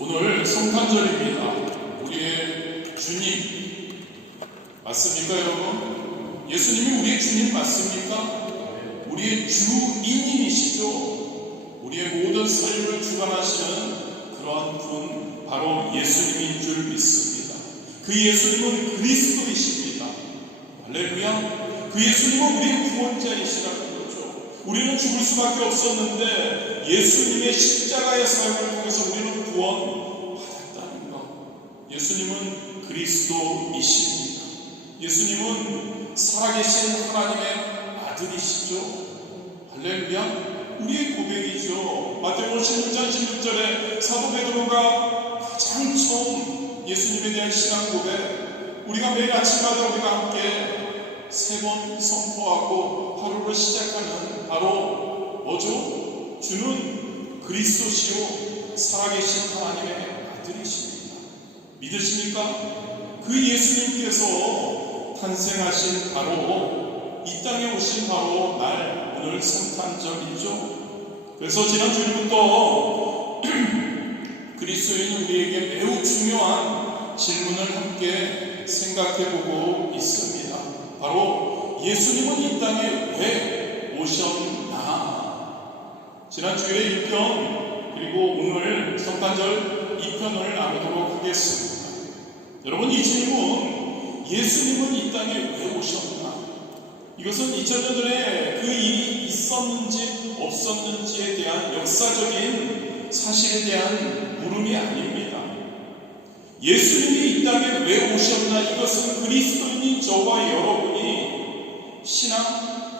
오늘 성탄절입니다. 우리의 주님 맞습니까, 여러분? 예수님이 우리의 주님 맞습니까? 우리의 주인님이시죠. 우리의 모든 삶을 주관하시는 그러한 분, 바로 예수님인 줄 믿습니다. 그 예수님은 그리스도이십니다. 할렐루야. 그 예수님은 우리의 구원자이시라는 거죠. 우리는 죽을 수밖에 없었는데 예수님의 십자가의 사역을 통해서 우리는 구원받았다는 것. 예수님은 그리스도이십니다. 예수님은 살아계신 하나님의 아들이시죠. 할렐루야. 우리의 고백이죠. 마태복음 16장 16절에 사도 베드로가 가장 처음 예수님에 대한 신앙 고백, 우리가 매일 아침마다 우리가 함께 세 번 선포하고 하루를 시작하는 바로 뭐죠? 주는 그리스도시요 살아계신 하나님의 아들이십니다. 믿으십니까? 그 예수님께서 탄생하신 바로 이 땅에 오신 바로 날, 오늘 성탄절이죠. 그래서 지난 주일부터 그리스도인 우리에게 매우 중요한 질문을 함께 생각해보고 있습니다. 바로 예수님은 이 땅에 왜 오셨나? 지난 주일에 1편 그리고 오늘 성탄절 2편을 나누도록 하겠습니다. 여러분, 이 질문, 예수님은 이 땅에 왜 오셨나? 이것은 2000년 전에 그 일이 있었는지 없었는지에 대한 역사적인 사실에 대한 물음이 아닙니다. 예수님이 이 땅에 왜 오셨나? 이것은 그리스도인인 저와 여러분이 신앙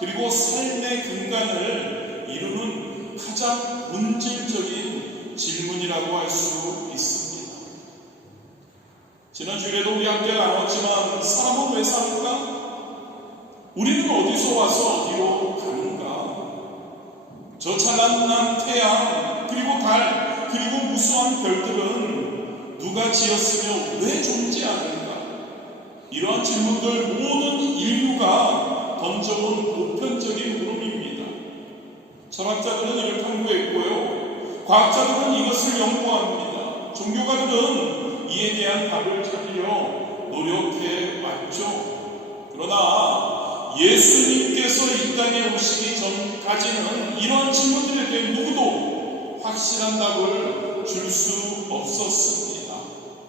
그리고 삶의 근간을 이루는 가장 본질적인 질문이라고 할 수 있습니다. 지난 주일에도 우리 함께 나눴지만 사람은 왜 사는가? 우리는 어디서 와서 어디로 가는가? 저 찬란한 태양 그리고 달 그리고 무수한 별들은 누가 지었으며 왜 존재하는가? 이러한 질문들 모든 인류가 던져온 보편적인 물음입니다. 철학자들은 이를 탐구했고요, 과학자들은 이것을 연구합니다. 종교가들은 이에 대한 답을 찾으려 노력해 왔죠. 그러나 예수님께서 이 땅에 오시기 전까지는 이러한 질문들에 대해 누구도 확실한 답을 줄 수 없었습니다.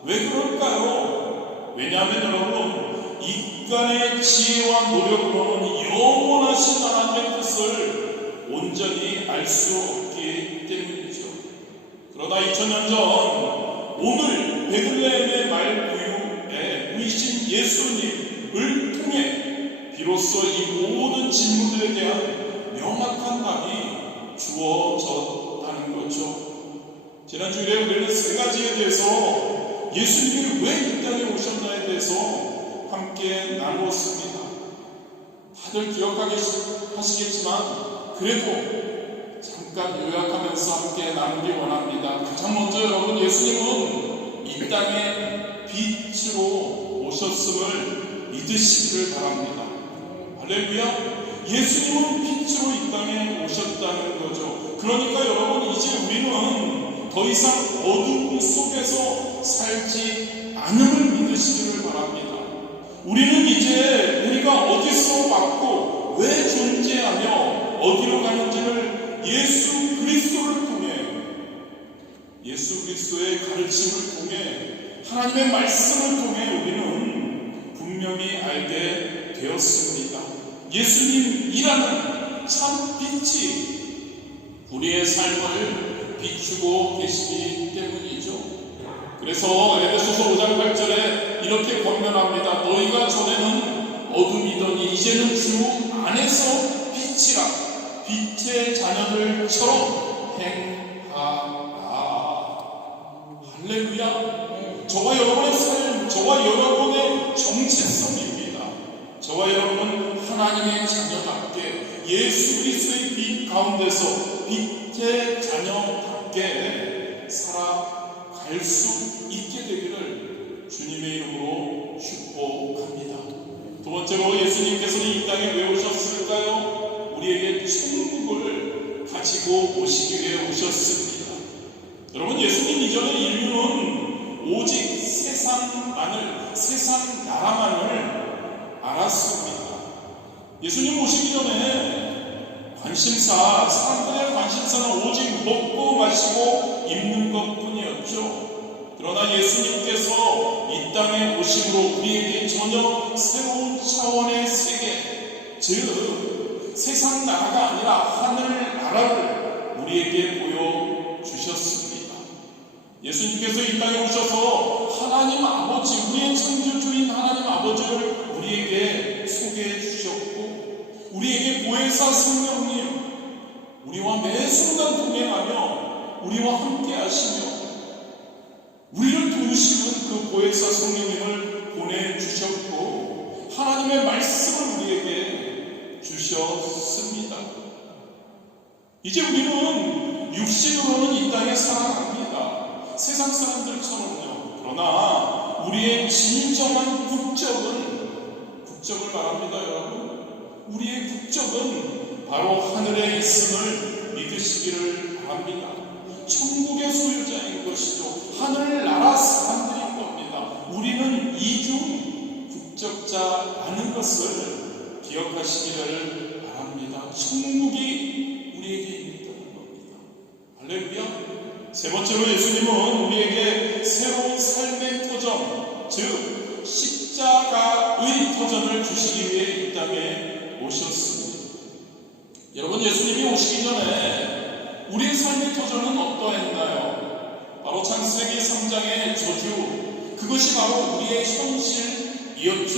왜 그럴까요? 왜냐하면 여러분, 인간의 지혜와 노력으로는 영원하신 하나님의 뜻을 온전히 알 수 없기 때문이죠. 그러나 2000년 전 오늘 베들레헴의 말구유에 우리신 예수님을 통해 비로소 이 모든 질문들에 대한 명확한 답이 주어졌다는 거죠. 지난 주일에 우리는 세 가지에 대해서 예수님이 왜 이 땅에 오셨나에 대해서 함께 나누었습니다. 다들 기억하시겠지만 그래도 잠깐 요약하면서 함께 나누기 원합니다. 가장 먼저 여러분, 예수님은 이 땅에 빛으로 오셨음을 믿으시기를 바랍니다. 할렐루야. 예수님은 빛으로 이 땅에 오셨다는 거죠. 그러니까 여러분, 이제 우리는 더 이상 어둠 속에서 살지 않음을 믿으시기를 바랍니다. 우리는 이제 우리가 어디서 왔고 왜 존재하며 어디로 가는지를 예수 그리스도를 통해, 예수 그리스도의 가르침을 통해, 하나님의 말씀을 통해 우리는 분명히 알게 되었습니다. 예수님이라는 참 빛이 우리의 삶을 비추고 계시기 때문이죠. 그래서 에베소서 5장 8절에 이렇게 권면합니다. 너희가 전에는 어둠이더니 이제는 주 안에서 빛이라. 빛의 자녀들처럼 행하라. 할렐루야. 저와 여러분의 삶, 저와 여러분의 정체성입니다. 저와 여러분은 하나님의 자녀답게 예수 그리스도의 빛 가운데서 빛의 자녀답게 살아갈 수 있게 되기를 주님의 이름으로 축복합니다. 두 번째로, 예수님께서는 이 땅에 왜 오셨을까요? 우리에게 천국을 가지고 오시기 위해 오셨습니다. 여러분, 예수님 이전에 인류는 오직 세상 나라만을 알았습니다. 예수님 오시기 전에 사람들의 관심사는 오직 먹고 마시고 입는 것뿐이었죠. 그러나 예수님께서 이 땅에 오심으로 우리에게 전혀 새로운 차원의 세계, 즉 세상 나라가 아니라 하늘 나라를 우리에게 보여주셨습니다. 예수님께서 이 땅에 오셔서 하나님 아버지, 우리의 창조주인 하나님 아버지를 우리에게 소개해 주셨고, 우리에게 보혜사 성령님, 우리와 매 순간 동행하며 우리와 함께 하시며 우리를 도우시는 그 보혜사 성령님을 보내주셨고, 하나님의 말씀을 우리에게 주셨습니다. 이제 우리는 육신으로는 이 땅에 살아갑니다. 세상 사람들처럼요. 그러나 우리의 진정한 국적을 말합니다, 여러분. 우리의 국적은 바로 하늘에 있음을 믿으시기를 바랍니다. 천국의 소유자인 것이죠. 하늘나라 사람들인 겁니다. 우리는 이중 국적자라는 것을 기억하시기를 바랍니다. 천국이 우리에게 있다는 겁니다. 할렐루야. 세 번째로 예수님은 우리에게 새로운 삶의 터전, 즉 십자가의 터전을 주시기 위해 이 땅에 오셨습니다. 여러분, 예수님이 오시기 전에 우리의 삶의 터전은 어떠했나요? 바로 창세기 3장의 저주, 그것이 바로 우리의 현실이었죠.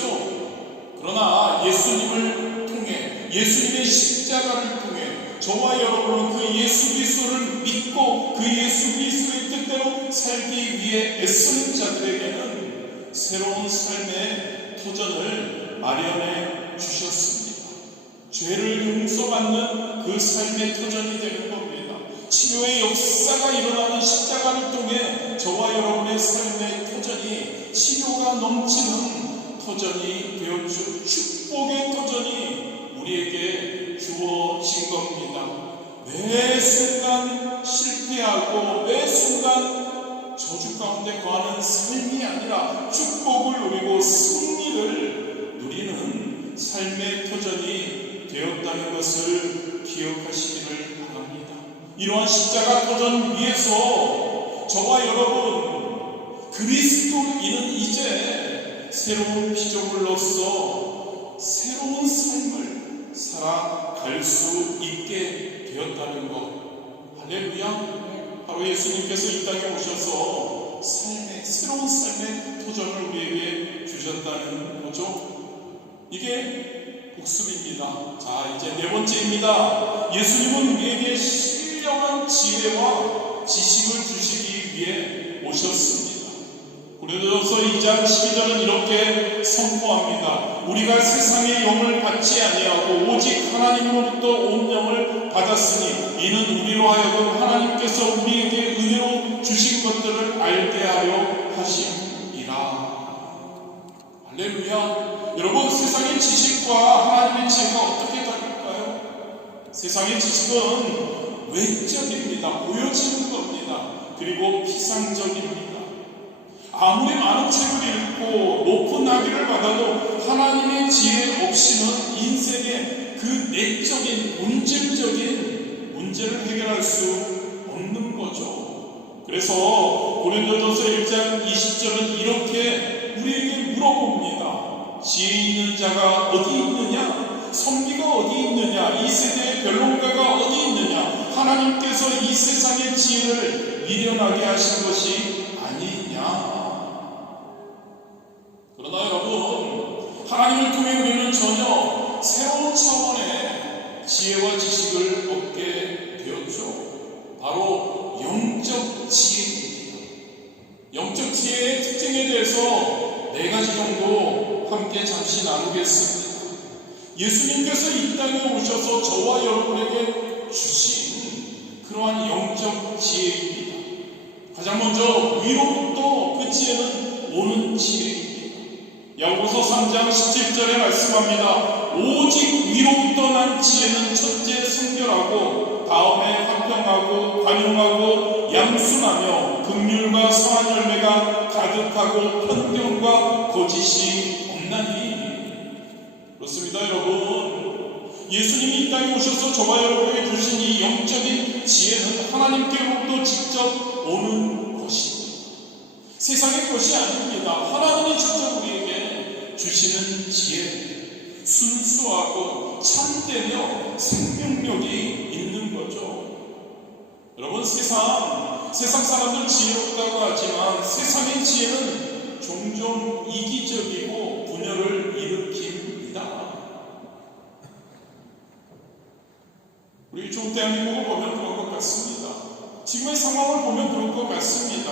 그러나 예수님을 통해, 예수님의 십자가를 통해 저와 여러분은 그 예수 그리스도를 믿고 그 예수 그리스도의 뜻대로 살기 위해 애쓰는 자들에게는 새로운 삶의 터전을 마련해 주셨습니다. 죄를 용서받는 그 삶의 터전이 되는 겁니다. 치료의 역사가 일어나는 십자가를 통해 저와 여러분의 삶의 터전이 치료가 넘치는 터전이 되었죠. 축복의 터전이 우리에게 주어진 겁니다. 매 순간 실패하고 매 순간 저주 가운데 거하는 삶이 아니라 축복을 누리고 승리를 누리는 삶의 터전이 되었다는 것을 기억하시기를 바랍니다. 이러한 십자가 터전 위에서 저와 여러분 그리스도인은 이제 새로운 피조물로서 새로운 삶을 살아갈 수 있게 되었다는 것. 할렐루야. 바로 예수님께서 이 땅에 오셔서 새로운 삶의 도전을 우리에게 주셨다는 거죠. 이게 복습입니다. 자, 이제 네 번째입니다. 예수님은 우리에게 신령한 지혜와 지식을 주시기 위해 오셨습니다. 고린도전서 2장 12절은 이렇게 선포합니다. 우리가 세상의 영을 받지 아니하고 오직 하나님으로부터 온 영을 받았으니 이는 우리로 하여금 하나님께서 우리에게 은혜로 주신 것들을 알게 하려 하심이라. 할렐루야. 여러분, 세상의 지식과 하나님의 지혜가 어떻게 다를까요? 세상의 지식은 외적입니다. 보여지는 겁니다. 그리고 피상적입니다. 아무리 많은 책을 읽고 높은 학위를 받아도 하나님의 지혜 없이는 인생의 그 내적인 본질적인 문제를 해결할 수 없는 거죠. 그래서 고린도전서 1장 20절은 이렇게 우리에게 물어봅니다. 지혜 있는 자가 어디 있느냐? 선비가 어디 있느냐? 이 세대의 변론가가 어디 있느냐? 하나님께서 이 세상의 지혜를 미련하게 하신 것이 아니냐? 그러나 여러분, 하나님을 통해 우리는 전혀 새로운 차원의 지혜와 지식을 얻게 되었죠. 바로 영적 지혜입니다. 영적 지혜의 특징에 대해서 네 가지 정도 함께 잠시 나누겠습니다. 예수님께서 이 땅에 오셔서 저와 여러분에게 주신 그러한 영적 지혜입니다. 가장 먼저 위로부터 그 지혜는 오는 지혜입니다. 야고보서 3장 17절에 말씀합니다. 오직 위로부터 난 지혜는 첫째 순결하고 다음에 화평하고 관용하고 양순하며 긍휼과 선한 열매가 가득하고 편견과 거짓이 없나니. 그렇습니다, 여러분. 예수님이 이 땅에 오셔서 저와 여러분에게 주신 이 영적인 지혜는 하나님께로부터 직접 오는 것입니다. 세상의 것이 아닙니다. 하나님이 직접 우리에게 주시는 지혜, 순수하고 참되며 생명력이 있는 거죠. 여러분, 세상 사람들 지혜롭다고 하지만 세상의 지혜는 종종 이기적이고 분열을 일으킵니다. 우리 좀 대한민국을 보면 그런 것 같습니다. 지금의 상황을 보면 그런 것 같습니다.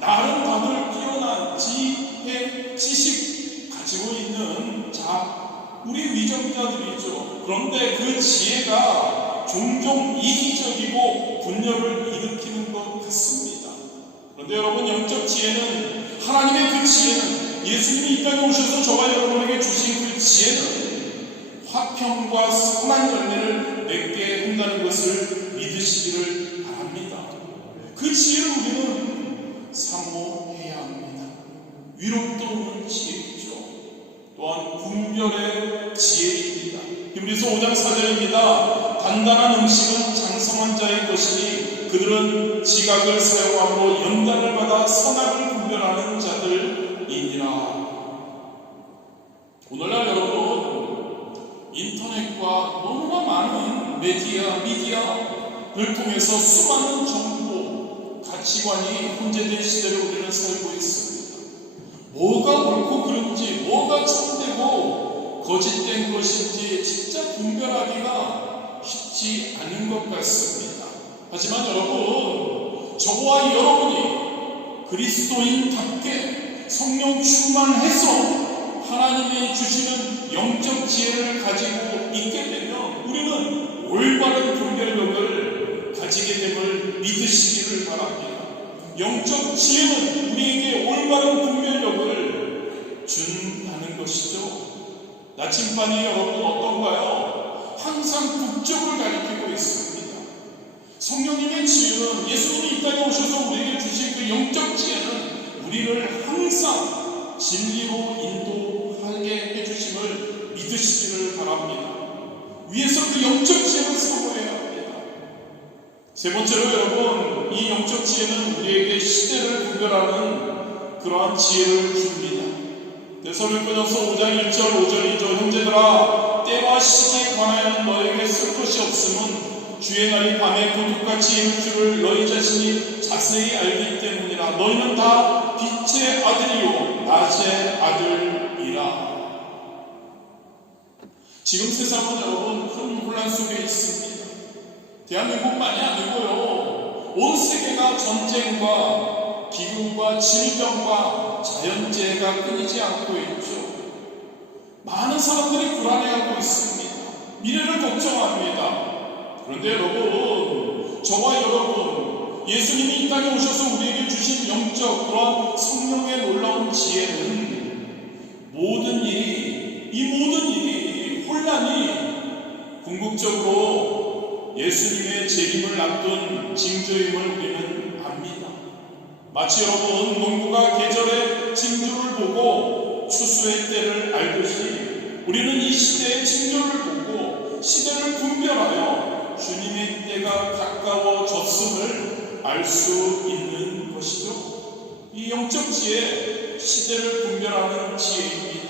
나름 다들 뛰어난 지혜, 지식 가지고 있는 우리 위정자들이죠. 그런데 그 지혜가 종종 이기적이고 분열을 일으키는 것 같습니다. 그런데 여러분, 영적 지혜는, 하나님의 그 지혜는, 예수님이 이 땅에 오셔서 저와 여러분에게 주신 그 지혜는 화평과 선한 열매를 맺게 한다는 것을 믿으시기를 바랍니다. 그 지혜를 우리는 사모해야 합니다. 위롭도 없는 지혜이죠. 또한 분별의 지혜입니다. 히브리서 5장 4절입니다. 단단한 음식은 장성한 자의 것이니 그들은 지각을 사용함으로 연단을 받아 선악을 분별하는 자들이니라. 오늘날 여러분, 인터넷과 너무나 많은 미디어를 통해서 수많은 정보, 가치관이 혼재된 시대를 우리는 살고 있습니다. 뭐가 옳고 그른지, 뭐가 참되고 거짓된 것인지 진짜 분별하기가 쉽지 않은 것 같습니다. 하지만 여러분, 저와 여러분이 그리스도인답게 성령 충만해서 하나님이 주시는 영적 지혜를 가지고 있게 되면 우리는 올바른 분별력을 가지게 됨을 믿으시기를 바랍니다. 영적 지혜는 우리에게 올바른 분별력을 준다는 것이죠. 나침반이 여러분 어떤가요? 항상 북쪽을 가리키고 있습니다. 성령님의 지혜는, 예수님이 이 땅에 오셔서 우리에게 주신 그 영적 지혜는 우리를 항상 진리로 인도하게 해주심을 믿으시기를 바랍니다. 위에서 그 영적 지혜를 사모해야 합니다. 세 번째로 여러분, 이 영적 지혜는 우리에게 시대를 분별하는 그러한 지혜를 줍니다. 데살로니가서 5장 1절 5절이죠. 형제들아, 때와 시기에 관하여는 너에게 쓸 것이 없음은 주의 날이 밤에 도둑같이 이룰 줄을 너희 자신이 자세히 알기 때문이라. 너희는 다 빛의 아들이요 낮의 아들이라. 지금 세상은 여러분 큰 혼란 속에 있습니다. 대한민국만이 아니고요, 온 세계가 전쟁과 기근과 질병과 자연재해가 끊이지 않고 있죠. 많은 사람들이 불안해하고 있습니다. 미래를 걱정합니다. 그런데 여러분, 저와 여러분, 예수님이 이 땅에 오셔서 우리에게 주신 영적 그런 성령의 놀라운 지혜는 이 모든 일이 혼란이 궁극적으로 예수님의 재림을 앞둔 징조임을 우리는 압니다. 마치 여러분, 농부가 계절의 징조를 보고 추수의 때를 알듯이 우리는 이 시대의 징조를 보고 시대를 분별하여 주님의 때가 가까워졌음을 알 수 있는 것이죠. 이 영적 지혜, 시대를 분별하는 지혜입니다.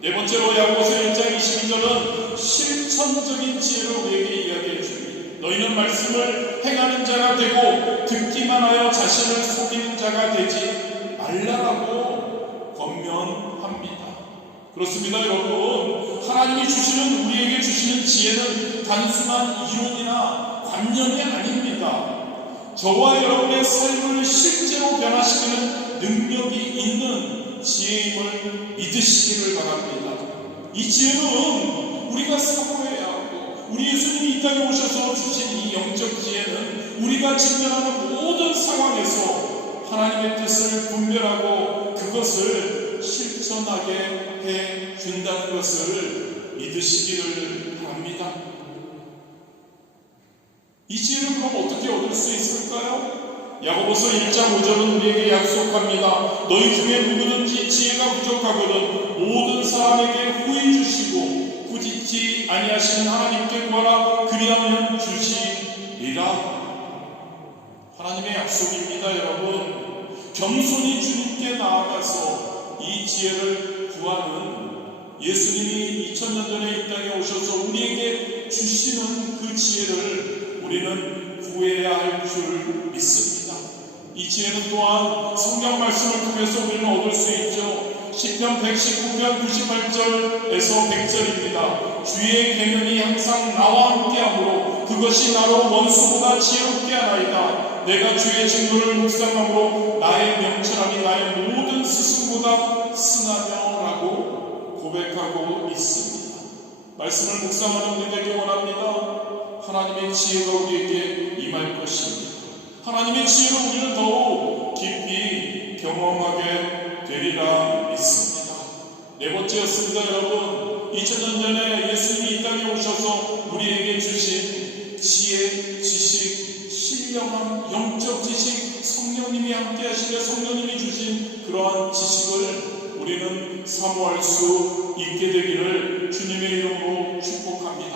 네 번째로 야고보서 1장 22절은 실천적인 지혜를 우리에게 이야기해 줍니다. 너희는 말씀을 행하는 자가 되고 듣기만 하여 자신을 속이는 자가 되지 말라라고 권면합니다. 그렇습니다, 여러분. 하나님이 우리에게 주시는 지혜는 단순한 이론이나 관념이 아닙니다. 저와 여러분의 삶을 실제로 변화시키는 능력이 있는 지혜임을 믿으시기를 바랍니다. 이 지혜는 우리가 사모해야 하고, 우리 예수님이 이 땅에 오셔서 주신 이 영적 지혜는 우리가 직면하는 모든 상황에서 하나님의 뜻을 분별하고 그것을 실천하게 해 준다는 것을 믿으시기를 바랍니다. 이 지혜를 그럼 어떻게 얻을 수 있을까요? 야고보서 1장 5절은 우리에게 약속합니다. 너희 중에 누구든지 지혜가 부족하거든 모든 사람에게 후히 주시고 꾸짖지 아니하시는 하나님께 구하라 그리하면 주시리라. 하나님의 약속입니다. 여러분, 겸손히 주님께 나아가서 이 지혜를 구하는 예수님이 2000년 전에 이 땅에 오셔서 우리에게 주시는 그 지혜를 우리는 구해야 할 줄 믿습니다. 이 지혜는 또한 성경 말씀을 통해서 우리는 얻을 수 있죠. 시편 119편 98절에서 100절입니다. 주의 계명이 항상 나와 함께하므로 그것이 나로 원수보다 지혜롭게 하나이다. 내가 주의 증거를 묵상함으로 나의 명철함이 나의 모든 스승보다 승하며 라고 고백하고 있습니다. 말씀을 묵상하는 우리 되길 원합니다. 하나님의 지혜가 우리에게 임할 것입니다. 하나님의 지혜로 우리는 더욱 깊이 경험하게 되리라 믿습니다. 네 번째였습니다. 여러분, 2000년 전에 예수님이 이 땅에 오셔서 우리에게 주신 지혜, 지식, 신령한 영적 지식, 성령님이 함께 하시며 성령님이 주신 그러한 지식을 우리는 사모할 수 있게 되기를 주님의 이름으로 축복합니다.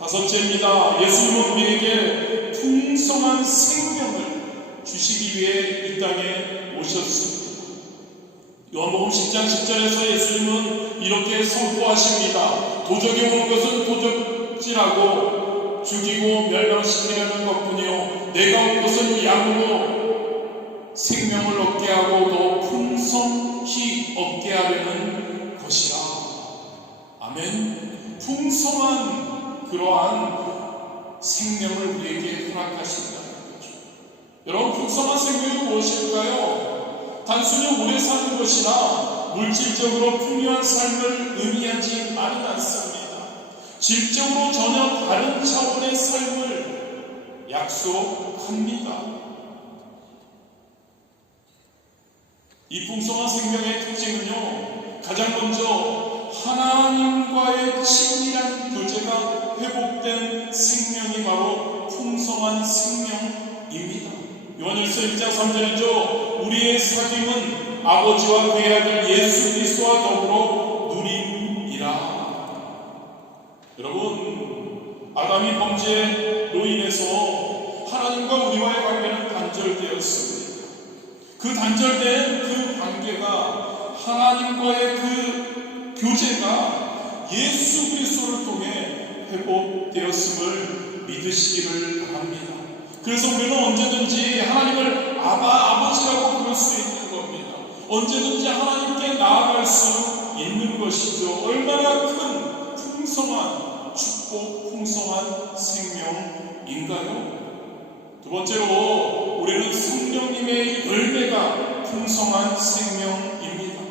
다섯째입니다. 예수님은 우리에게 풍성한 생명을 주시기 위해 이 땅에 오셨습니다. 요한복음 10장 10절에서 예수님은 이렇게 선포하십니다. 도적이 오는 것은 도적질하고 죽이고 멸망시키려는 것뿐이요 내가 온 것은 양으로 생명을 얻게 하고 더 풍성히 얻게 하려는 것이라. 아멘. 풍성한 그러한 생명을 우리에게 허락하신다는 거죠. 여러분, 풍성한 생명이 무엇일까요? 단순히 오래 사는 것이나 물질적으로 풍요한 삶을 의미하지 않습니다. 질적으로 전혀 다른 차원의 삶을 약속합니다. 이 풍성한 생명의 특징은요, 가장 먼저 하나님과의 친밀한 교제가 회복된 생명이 바로 풍성한 생명입니다. 요한일서 1장 3절이죠. 우리의 사귐은 아버지와 그의 아들 예수 그리스도와 더불어 누림이라. 여러분, 아담이 범죄로 인해서 하나님과 우리와의 관계는 단절되었습니다. 그 단절된 그 관계가 하나님과의 그 교제가 예수 그리스도를 통해 회복되었음을 믿으시기를 바랍니다. 그래서 우리는 언제든지 하나님을 아버지라고 부를 수 있는 겁니다. 언제든지 하나님께 나아갈 수 있는 것이죠. 얼마나 큰 풍성한 축복, 풍성한 생명인가요? 두 번째로 우리는 성령님의 열매가 풍성한 생명입니다.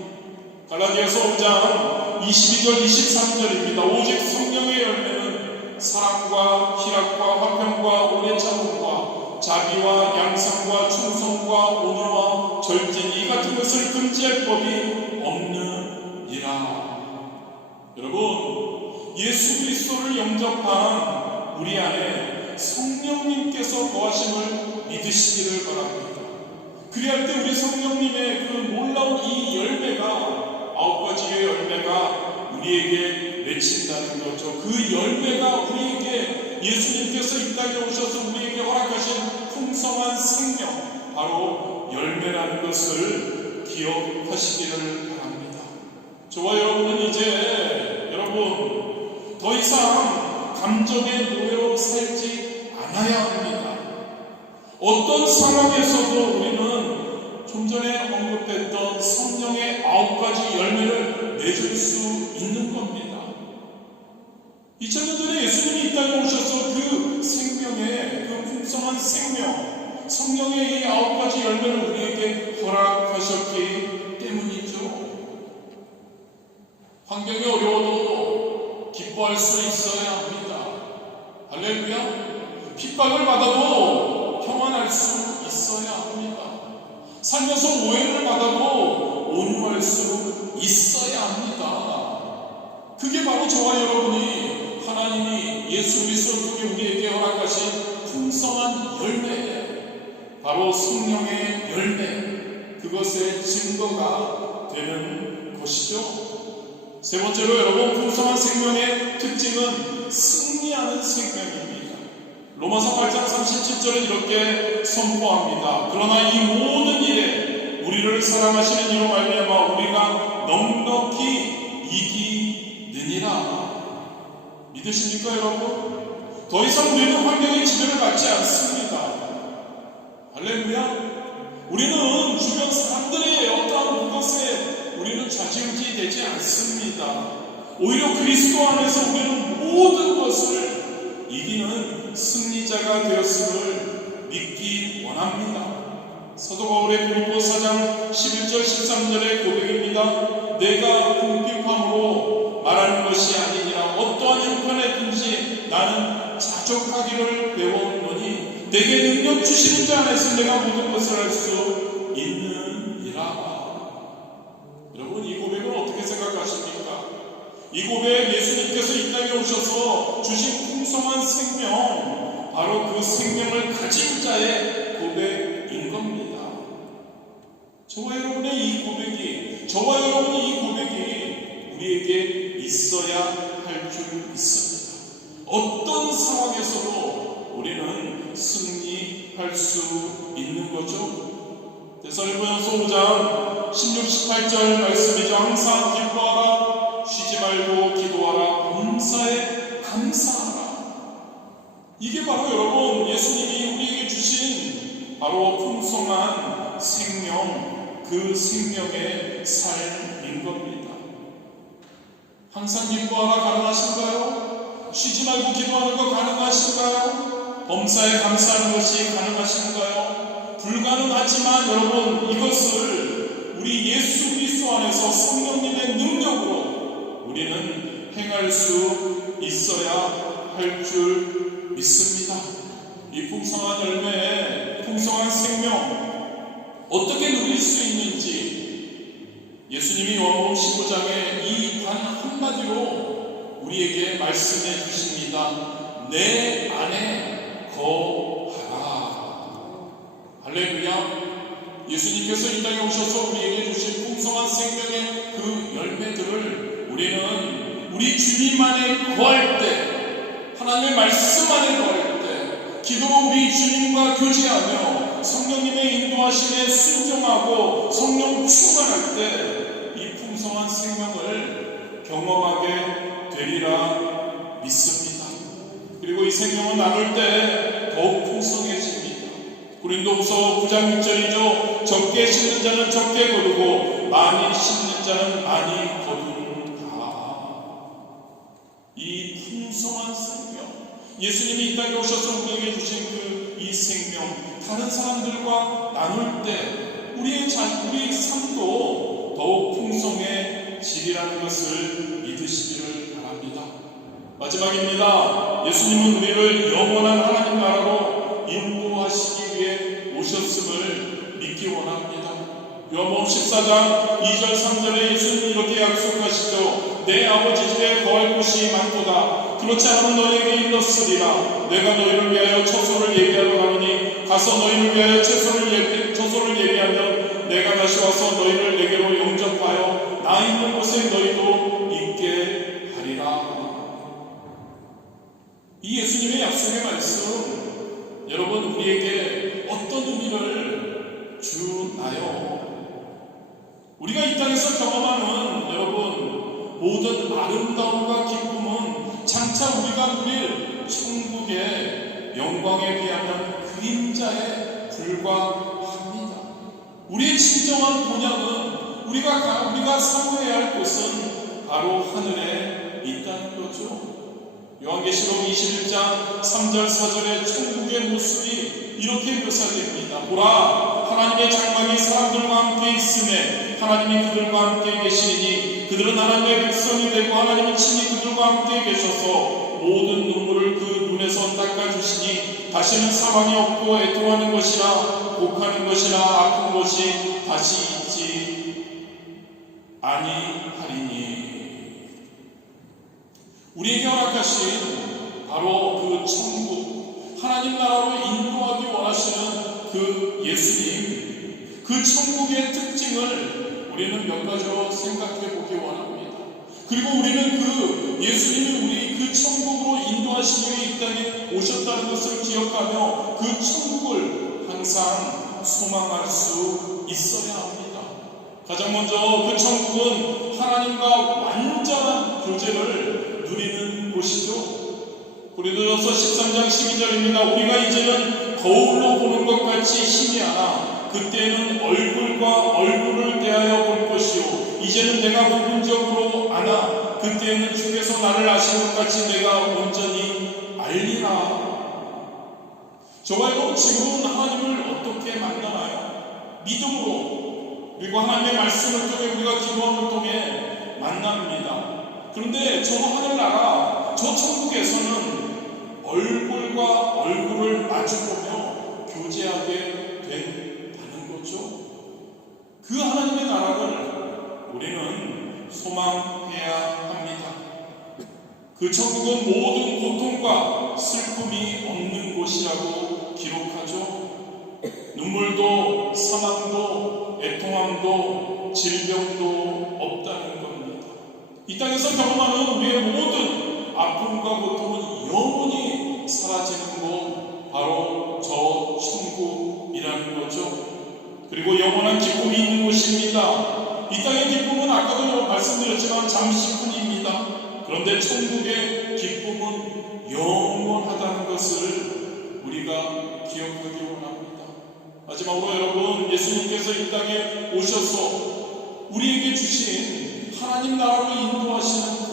갈라디아서 5장 22절 23절입니다. 오직 성령의 열매는 사랑과 희락과 화평과 오래 참음과 자비와 양상과 충성과 온유와 절진 이 같은 것을 금지할 법이 없느니라. 여러분, 예수 그리스도를 영접한 우리 안에 성령님께서 거하심을 믿으시기를 바랍니다. 그리할 때 우리 성령님의 그 놀라운 이 열매가 9가지의 열매가 우리에게 맺힌다는 거죠. 그 열매가 우리에게 예수님께서 이 땅에 오셔서 우리에게 허락하신 풍성한 생명, 바로 열매라는 것을 기억하시기를 바랍니다. 저와 여러분은 이제 여러분 더 이상 감정에 놓여 살지 않아야 합니다. 어떤 상황에서도 우리는 좀 전에 언급했던 성령의 9가지 열매를 맺을 수 있는 겁니다. 2000년 전에 예수님이 이 땅에 오셔서 그 생명의 그 풍성한 생명, 성령의 이 9가지 열매를 우리에게 허락하셨기 때문이죠. 환경이 어려워도 기뻐할 수 있어야 합니다. 할렐루야. 핍박을 받아도 평안할 수 있어야 합니다. 살면서 오해를 받아도 온유할 수 있어야 합니다. 그게 바로 저와 여러분이 하나님이 예수 그리스도를 통해 우리에게 허락하신 풍성한 열매예요. 바로 성령의 열매, 그것의 증거가 되는 것이죠. 세 번째로 여러분, 풍성한 생명의 특징은 승리하는 생명입니다. 로마서 8장 37절은 이렇게 선포합니다. 그러나 이 모든 일에 우리를 사랑하시는 이로 말미암아 우리가 넉넉히 이기느니라. 믿으십니까 여러분? 더 이상 우리는 환경의 지배를 받지 않습니다. 할렐루야. 우리는 주변 사람들의 어떠한 그것에 우리는 좌지우지 되지 않습니다. 오히려 그리스도 안에서 우리는 모든 것을 이기는 승리자가 되었음을 믿기 원합니다. 사도 바울의 빌립보 4장 11절 13절의 고백입니다. 내가 궁핍함으로 말하는 것이 아니니라. 어떠한 형편에든지 나는 자족하기를 배웠노니 내게 능력 주시는 자 안에서 내가 모든 것을 할 수 있느니라. 여러분, 이 고백을 어떻게 생각하십니까? 이 고백, 예수님께서 이 땅에 오셔서 주신 풍성한 생명, 바로 그 생명을 가진 자의 고백인 겁니다. 저와 여러분의 이 고백이, 저와 여러분의 이 고백이 우리에게 있어야 할 줄 믿습니다. 어떤 상황에서도 우리는 승리할 수 있는 거죠. 데살로니가서 5장 16, 18절 말씀이죠. 항상 기뻐하라, 쉬지 말고 기도하라, 범사에 감사하라. 이게 바로 여러분, 예수님이 우리에게 주신 바로 풍성한 생명, 그 생명의 삶인 겁니다. 항상 기뻐하라 가능하신가요? 쉬지 말고 기도하는 거 가능하신가요? 범사에 감사하는 것이 가능하신가요? 불가능하지만 여러분, 이것을 우리 예수 그리스도 안에서 성령님의 능력으로 우리는 행할 수 있어야 할 줄 믿습니다. 이 풍성한 열매에 풍성한 생명 어떻게 누릴 수 있는지 예수님이 요한복음 15장에 이 단 한마디로 우리에게 말씀해 주십니다. 내 안에 거하라. 할렐루야. 예수님께서 이 땅에 오셔서 우리에게 주신 풍성한 생명의 그 열매들을 우리는 우리 주님 안에 거할 때, 하나님의 말씀 안에 거할 때, 기도로 우리 주님과 교제하며 성령님의 인도하심에 순종하고 성령 충만할 때 이 풍성한 생명을 경험하게 되리라 믿습니다. 그리고 이 생명을 나눌 때 더욱 풍성해집니다. 고린도후서 9장 6절이죠. 적게 심는 자는 적게 거두고 많이 심는 자는 많이 거둔다. 이 풍성한 생명, 예수님이 이 땅에 오셔서 우리에게 주신 그 이 생명, 다른 사람들과 나눌 때 우리의 삶도 더욱 풍성해지리라는 것을 믿으시기를 바랍니다. 마지막입니다. 예수님은 우리를 영원한 하나님 나라로 인도하시기 위해 오셨음을 믿기 원합니다. 요한복음 14장 2절 3절에 예수님이 이렇게 약속하시죠. 내 아버지 집에 거할 곳이 많도다. 그렇지 않으면 너희에게 일렀으리라. 내가 너희를 위하여 처소를 예비하러 가노니 가서 너희를 위하여 처소를 예비하면 내가 다시 와서 너희를 내게로 영접하여 나 있는 곳에 너희도 있게 하리라. 이 예수님의 약속의 말씀, 여러분 우리에게 어떤 의미를 주나요? 우리가 이 땅에서 경험하는 여러분 모든 아름다움과 기쁨은 장차 우리가 누릴 천국의 영광에 비하면 그림자에 불과합니다. 우리의 진정한 본향은 우리가 사모해야 할 곳은 바로 하늘에 있다는 거죠. 요한계시록 21장 3절 4절의 천국의 모습이 이렇게 묘사됩니다. 보라, 하나님의 장막이 사람들과 함께 있음에 하나님이 그들과 함께 계시니 그들은 하나님의 백성이 되고 하나님이 친히 그들과 함께 계셔서 모든 눈물을 그 눈에서 닦아주시니 다시는 사망이 없고 애통하는 것이나 곡하는 것이나 아픈 것이 다시 있지 아니하리니. 우리에게 허락하신 바로 그 천국, 하나님 나라로 인도하기 원하시는 그 그 예수님, 그 천국의 특징을 우리는 몇 가지로 생각해 보기 원합니다. 그리고 우리는 그 예수님이 우리 그 천국으로 인도하시기 위해 이 땅에 오셨다는 것을 기억하며 그 천국을 항상 소망할 수 있어야 합니다. 가장 먼저 그 천국은 하나님과 완전한 교제를 누리는 곳이죠. 고린도전서 13장 12절입니다. 우리가 이제는 거울로 보는 것 같이 희미하나 그때는 얼굴과 얼굴을 대하여 볼 것이요 이제는 내가 부분적으로 아나 그때는 주께서 나를 아신 것 같이 내가 온전히 알리라. 저와 여러분, 지금은 하나님을 어떻게 만나나요? 믿음으로, 그리고 하나님의 말씀을 통해 우리가 기도함을 통해 만납니다. 그런데 저 하늘나라, 저 천국에서는 얼굴과 얼굴을 마주보며 교제하게 된다는 거죠. 그 하나님의 나라를 우리는 소망해야 합니다. 그 천국은 모든 고통과 슬픔이 없는 곳이라고 기록하죠. 눈물도 사망도 애통함도 질병도 없다는 겁니다. 이 땅에서 경험하는 우리의 모든 아픔과 고통은 영원히 사라지는 곳, 바로 저 천국이라는 거죠. 그리고 영원한 기쁨이 있는 곳입니다. 이 땅의 기쁨은 아까도 말씀드렸지만 잠시뿐입니다. 그런데 천국의 기쁨은 영원하다는 것을 우리가 기억하기 원합니다. 마지막으로 여러분, 예수님께서 이 땅에 오셔서 우리에게 주신 하나님 나라로 인도하시는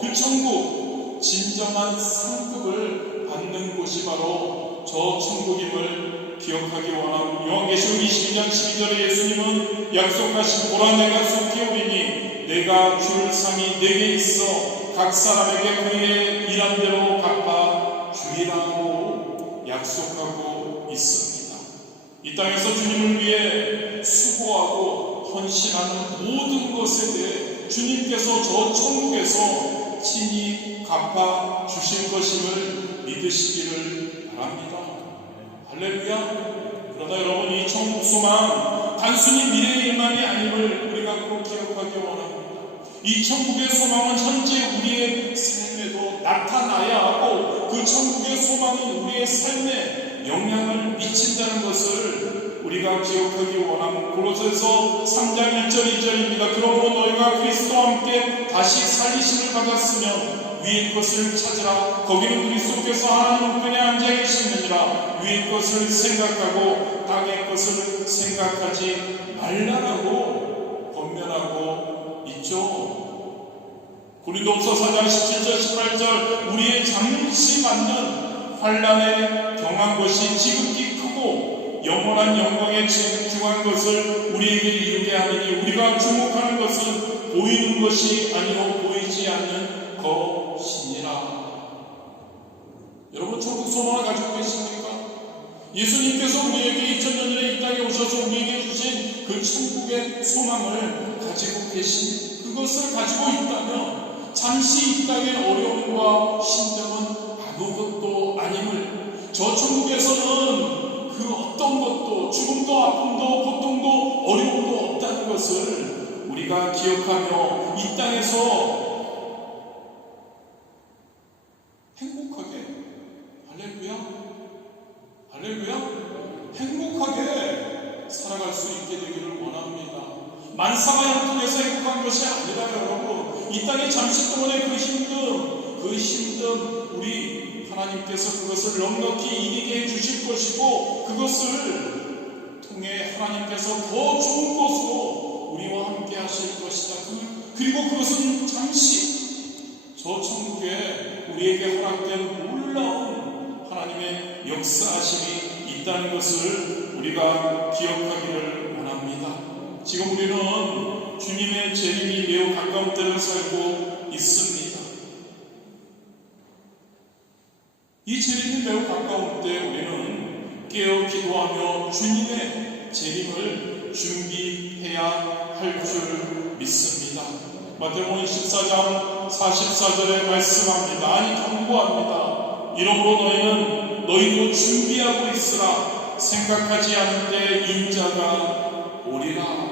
그 천국, 진정한 상급을 받는 곳이 바로 저 천국임을 기억하기 원합니다. 요한계시록 22장 12절에 예수님은 약속하신 보라 내가 속히 오리니 내가 줄 상이 내게 있어 각 사람에게 그의 일한 대로 갚아 주리라고 약속하고 있습니다. 이 땅에서 주님을 위해 수고하고 헌신하는 모든 것에 대해 주님께서 저 천국에서 친히 갚아 주실 것임을 믿으시기를 바랍니다. 할렐루야. 그러나 여러분, 이 천국 소망 단순히 미래의 일만이 아님을 우리가 꼭 기억하기 원합니다. 이 천국의 소망은 현재 우리의 삶에도 나타나야 하고 그 천국의 소망은 우리의 삶에 영향을 미친다는 것을 우리가 기억하기 원합니다. 골로새서 3장 1절 2절입니다. 그러므로 너희가 그리스도와 함께 다시 살리심을 받았으면 위의 것을 찾으라. 거기는 그리스도께서 하나님 우편에 앉아 계시느니라. 위의 것을 생각하고 땅의 것을 생각하지 말라라고 권면하고 있죠. 고린도후서 4장 17절 18절 우리의 잠시 받는 환난에 경한 것이 지극히 크고 영원한 영광에 집중한 것을 우리에게 이루게 하느니 우리가 주목하는 것은 보이는 것이 아니요 보이지 않는 것이니라. 여러분, 천국 소망을 가지고 계십니까? 예수님께서 우리에게 2000년 전에 이 땅에 오셔서 우리에게 주신 그 천국의 소망을 가지고 계신 그것을 가지고 있다면 잠시 이 땅의 어려움과 힘듦은 아무것도 아님을, 저 천국에서는 그 어떤 것도 죽음도 아픔도 고통도 어려움도 없다는 것을 우리가 기억하며 이 땅에서 행복하게, 할렐루야, 할렐루야, 행복하게 살아갈 수 있게 되기를 원합니다. 만사가 형통해서 행복한 것이 아니라 여러분, 이 땅에 잠시 동안의 그 힘듦 우리 하나님께서 그것을 넉넉히 이기게 해주실 것이고 그것을 통해 하나님께서 더 좋은 것으로 우리와 함께 하실 것이다. 그리고 그것은 잠시 저 천국에 우리에게 허락된 놀라운 하나님의 역사하심이 있다는 것을 우리가 기억하기를 원합니다. 지금 우리는 주님의 재림이 매우 가까운 때를 살고 있습니다. 이 재림이 매우 가까운 때 우리는 깨어 기도하며 주님의 재림을 준비해야 할 줄 믿습니다. 마태복음 14장 44절에 말씀합니다. 아니 경고합니다. 이러므로 너희도 준비하고 있으라. 생각하지 않는데 인자가 오리라.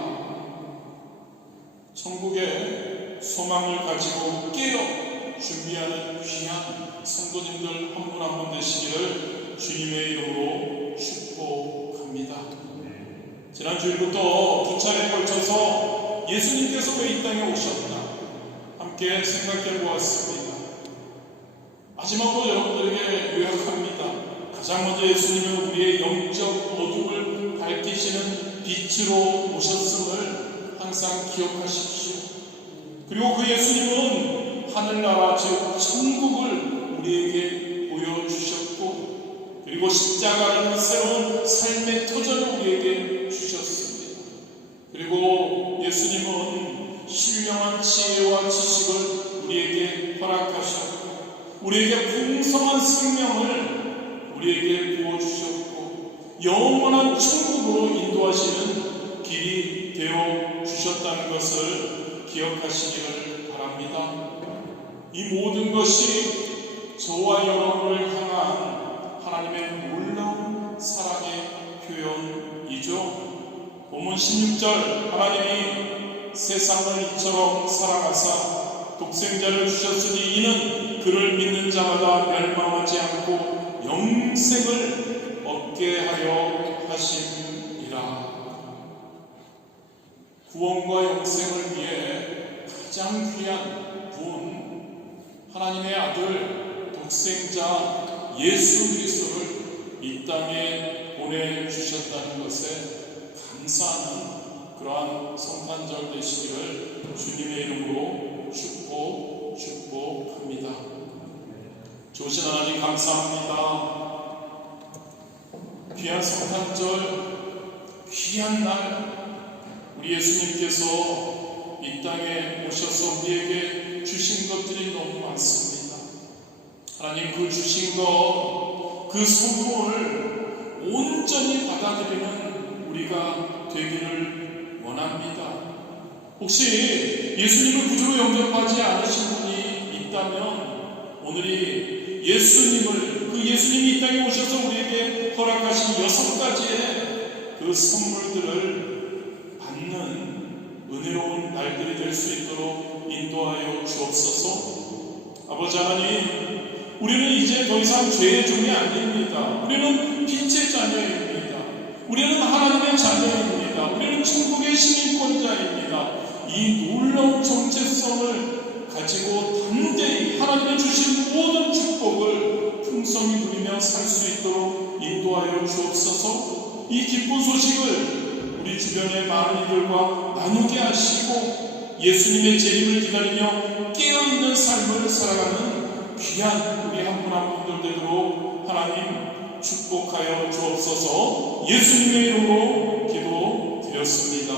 천국의 소망을 가지고 깨어 준비하는 귀한 성도님들 한 분 한 분 되시기를 주님의 이름으로 축복합니다. 지난 주일부터 두 차례에 걸쳐서 예수님께서 왜 이 땅에 오셨나 함께 생각해 보았습니다. 마지막으로 여러분들에게 요약합니다. 가장 먼저 예수님은 우리의 영적 어둠을 밝히시는 빛으로 오셨음을 항상 기억하십시오. 그리고 그 예수님은 하늘나라 즉 천국을 우리에게 보여주셨고, 그리고 십자가라는 새로운 삶의 터전을 우리에게 주셨습니다. 그리고 예수님은 신령한 지혜와 지식을 우리에게 허락하셨고, 우리에게 풍성한 생명을 우리에게 부어주셨고, 영원한 천국으로 인도하시는 길이 되어 주셨다는 것을 기억하시기를 바랍니다. 이 모든 것이 저와 여러분을 향한 하나님의 놀라운 사랑의 표현이죠. 본문 16절, 하나님이 세상을 이처럼 사랑하사 독생자를 주셨으니 이는 그를 믿는 자마다 멸망하지 않고 영생을 얻게 하려 하심이라. 구원과 영생을 위해 가장 귀한 분, 하나님의 아들 독생자 예수 그리스도를 이 땅에 보내주셨다는 것에 감사하는 그러한 성탄절 되시기를 주님의 이름으로 축복합니다. 좋으신 하나님 감사합니다. 귀한 성탄절, 귀한 날, 우리 예수님께서 이 땅에 오셔서 우리에게 주신 것들이 너무 많습니다. 하나님, 그 주신 것, 그 선물을 온전히 받아들이는 우리가 되기를 원합니다. 혹시 예수님을 구주로 영접하지 않으신 분이 있다면 오늘이 예수님을, 그 예수님이 이 땅에 오셔서 우리에게 허락하신 6가지의 그 선물들을 받는 은혜로운 날들이 될 수 있도록 인도하여 주옵소서. 아버지 하나님, 우리는 이제 더 이상 죄의 종이 아닙니다. 우리는 빛의 자녀입니다. 우리는 하나님의 자녀입니다. 우리는 천국의 시민권자입니다. 이 놀라운 정체성을 가지고 담대히 하나님의 주신 모든 축복을 풍성히 누리며 살 수 있도록 인도하여 주옵소서. 이 기쁜 소식을 우리 주변의 많은 이들과 나누게 하시고 예수님의 재림을 기다리며 깨어있는 삶을 살아가는 귀한 우리 한 분 한 분들 되도록 하나님 축복하여 주옵소서. 예수님의 이름으로 기도드렸습니다.